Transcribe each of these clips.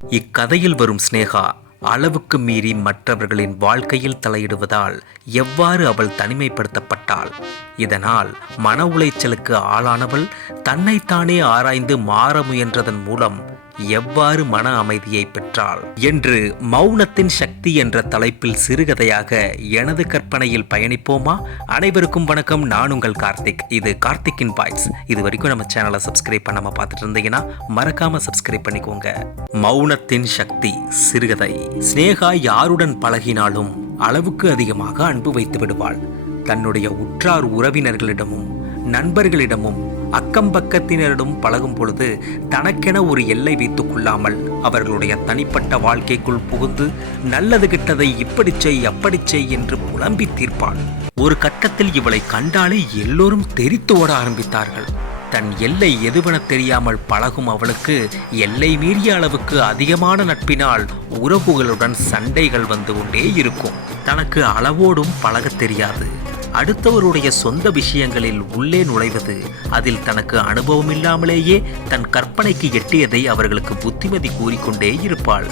இக்கதையில் வரும் ஸ்னேகா அளவுக்கு மீறி மற்றவர்களின் வாழ்க்கையில் தலையிடுவதால் எவ்வாறு அவள் தனிமைப்படுத்தப்பட்டாள்? இதனால் மன உளைச்சலுக்கு ஆளானவள் தன்னைத்தானே ஆராய்ந்து மாற முயன்றதன் மூலம் எவ்வாறு மன அமைதியை பெற்றாள்? என்று மௌனத்தின் சக்தி என்ற தலைப்பில் சிறுகதையாக எனது கற்பனையில் பயணிப்போமா? அனைவருக்கும் வணக்கம். நான் உங்கள் கார்த்திக். இது கார்த்திக்கின் பாய்ஸ். இது வரைக்கும் நம்ம சேனலை சப்ஸ்கிரைப் பண்ணாம பார்த்துட்டு இருந்தீங்கன்னா மறக்காம சப்ஸ்கிரைப் பண்ணிக்கோங்க. மௌனத்தின் சக்தி சிறுகதை. ஸ்னேகா யாருடன் பழகினாலும் அளவுக்கு அதிகமாக அன்பு வைத்து விடுவாள். தன்னுடைய உற்றார் உறவினர்களிடமும் நண்பர்களிடமும் அக்கம் பக்கத்தினரிடம் பழகும் பொழுது தனக்கென ஒரு எல்லை வைத்துக் கொள்ளாமல் அவர்களுடைய தனிப்பட்ட வாழ்க்கைக்குள் புகுந்து நல்லது கிட்டதை இப்படி செய் அப்படி செய் என்று புலம்பி தீர்ப்பாள். ஒரு கட்டத்தில் இவளை கண்டாலே எல்லோரும் தெரித்து ஓட ஆரம்பித்தார்கள். தன் எல்லை எதுவென தெரியாமல் பழகும் அவளுக்கு எல்லை மீறிய அளவுக்கு அதிகமான நட்பினால் உறவுகளுடன் சண்டைகள் வந்து கொண்டே இருக்கும். தனக்கு அளவோடும் பழகத் தெரியாது. அடுத்தவருடைய சொந்த விஷயங்களில் உள்ளே நுழைவது அதில் தனக்கு அனுபவம் இல்லாமலேயே தன் கற்பனைக்கு எட்டியதை அவர்களுக்கு புத்திமதி கூறிக்கொண்டே இருப்பாள்.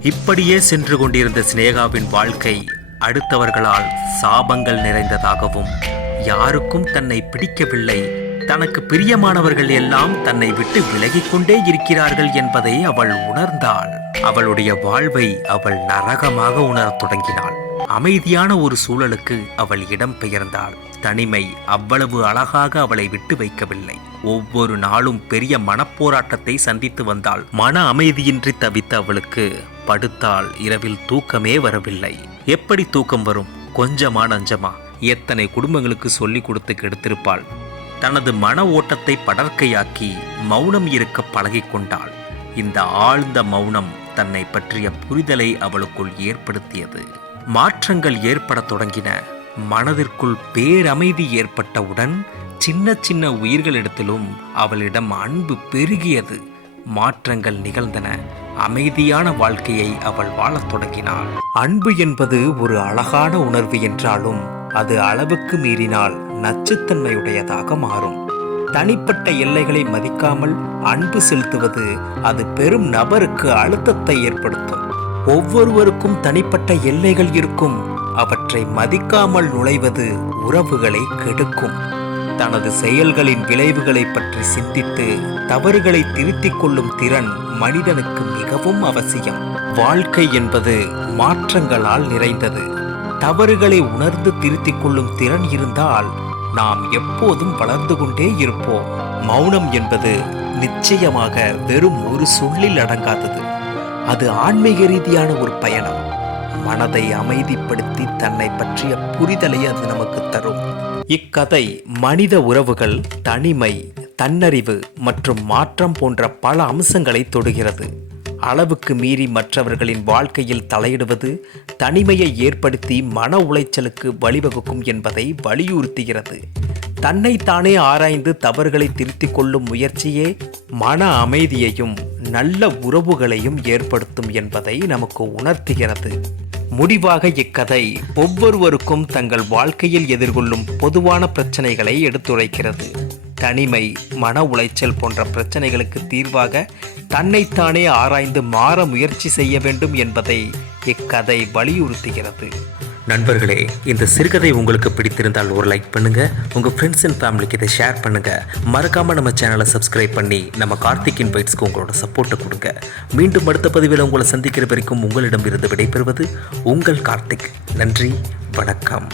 இப்படியே சென்று கொண்டிருந்த சினேகாவின் வாழ்க்கை அடுத்தவர்களால் சாபங்கள் நிறைந்ததாகவும் யாருக்கும் தன்னை பிடிக்கவில்லை. தனக்கு பிரியமானவர்கள் எல்லாம் தன்னை விட்டு விலகிக் கொண்டே இருக்கிறார்கள் என்பதை அவள் உணர்ந்தாள். அவளுடைய வாழ்வை அவள் நரகமாக உணரத் தொடங்கினாள். அமைதியான ஒரு சூழலுக்கு அவள் இடம் பெயர்ந்தாள். தனிமை அவ்வளவு அழகாக அவளை விட்டு வைக்கவில்லை. ஒவ்வொரு நாளும் பெரிய மனப்போராட்டத்தை சந்தித்து வந்தாள். மன அமைதியின்றி தவித்த அவளுக்கு படுத்தால் இரவில் தூக்கமே வரவில்லை. எப்படி தூக்கம் வரும்? கொஞ்சமா நஞ்சமா எத்தனை குடும்பங்களுக்கு சொல்லிக் கொடுத்து கெடுத்திருப்பாள். தனது மன ஓட்டத்தை படர்க்கையாக்கி மௌனம் இருக்க பழகி கொண்டாள். இந்த ஆழ்ந்த மௌனம் தன்னை பற்றிய புரிதலை அவளுக்குள் ஏற்படுத்தியது. மாற்றங்கள் ஏற்படத் தொடங்கின. மனதிற்குள் பேரமைதி ஏற்பட்டவுடன் சின்ன சின்ன உயிர்களிடத்திலும் அவளிடம் அன்பு பெருகியது. மாற்றங்கள் நிகழ்ந்தன. அமைதியான வாழ்க்கையை அவள் வாழத் தொடங்கினாள். அன்பு என்பது ஒரு அழகான உணர்வு என்றாலும் அது அளவுக்கு மீறினால் நச்சுத்தன்மையுடையதாக மாறும். தனிப்பட்ட எல்லைகளை மதிக்காமல் அன்பு செலுத்துவது அது பெரும் நபருக்கு அழுத்தத்தை ஏற்படுத்தும். ஒவ்வொருவருக்கும் தனிப்பட்ட எல்லைகள் இருக்கும். அவற்றை மதிக்காமல் நுழைவது உறவுகளை கெடுக்கும். தனது செயல்களின் விளைவுகளை பற்றி சிந்தித்து தவறுகளை திருத்திக் கொள்ளும் திறன் மனிதனுக்கு மிகவும் அவசியம். வாழ்க்கை என்பது மாற்றங்களால் நிறைந்தது. தவறுகளை உணர்ந்து திருத்திக் கொள்ளும் திறன் இருந்தால் நாம் எப்போதும் வளர்ந்து கொண்டே இருப்போம். மௌனம் என்பது நிச்சயமாக வெறும் ஒரு சொல்லில் அடங்காதது. அது ஆன்மீக ரீதியான ஒரு பயணம். மனதை அமைதிப்படுத்தி தன்னை பற்றிய புரிதலை அது நமக்கு தரும். இக்கதை மனித உறவுகள் தனிமை தன்னறிவு மற்றும் மாற்றம் போன்ற பல அம்சங்களை தொடுகிறது. அளவுக்கு மீறி மற்றவர்களின் வாழ்க்கையில் தலையிடுவது தனிமையை ஏற்படுத்தி மன உளைச்சலுக்கு வழிவகுக்கும் என்பதை வலியுறுத்துகிறது. தன்னைத்தானே ஆராய்ந்து தவறுகளை திருத்திக் கொள்ளும் முயற்சியே மன அமைதியையும் நல்ல உறவுகளையும் ஏற்படுத்தும் என்பதை நமக்கு உணர்த்துகிறது. முடிவாக இக்கதை ஒவ்வொருவருக்கும் தங்கள் வாழ்க்கையில் எதிர்கொள்ளும் பொதுவான பிரச்சனைகளை எடுத்துரைக்கிறது. தனிமை மன உளைச்சல் போன்ற பிரச்சனைகளுக்கு தீர்வாக தன்னைத்தானே ஆராய்ந்து மாற முயற்சி செய்ய வேண்டும் என்பதை இக்கதை வலியுறுத்துகிறது. நண்பர்களே இந்த சிறுகதை உங்களுக்கு பிடித்திருந்தால் ஒரு லைக் பண்ணுங்க உங்க ஃப்ரெண்ட்ஸ் அண்ட் ஃபேமிலிக்கு இதை ஷேர் பண்ணுங்க. மறக்காம நம்ம சேனலை சப்ஸ்கிரைப் பண்ணி நம்ம கார்த்திக் இன்வைட்ஸ்க்கு உங்களோட சப்போர்ட்டை கொடுங்க. மீண்டும் அடுத்த பதிவில் உங்களை சந்திக்கிற வரைக்கும் உங்களிடம் இருந்து விடைபெறுவது உங்கள் கார்த்திக். நன்றி வணக்கம்.